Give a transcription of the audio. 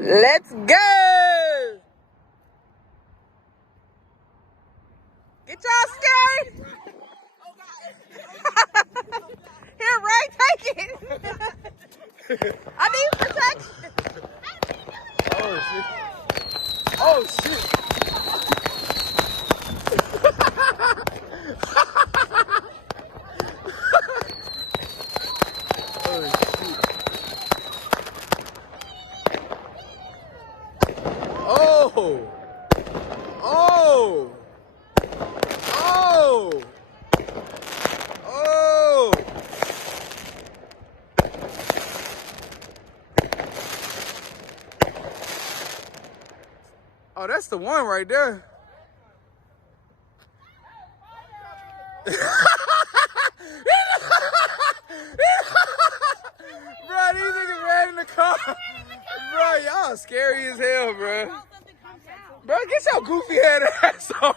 Let's go! Get y'all scared! Here, Ray, take it! I need protection! Oh, shit. Oh, shit. Oh! Oh! Oh! Oh! Oh, that's the one right there. Bro, these niggas ran in the car. Bro, y'all scary as hell, bro. Bro, get your goofy head ass off.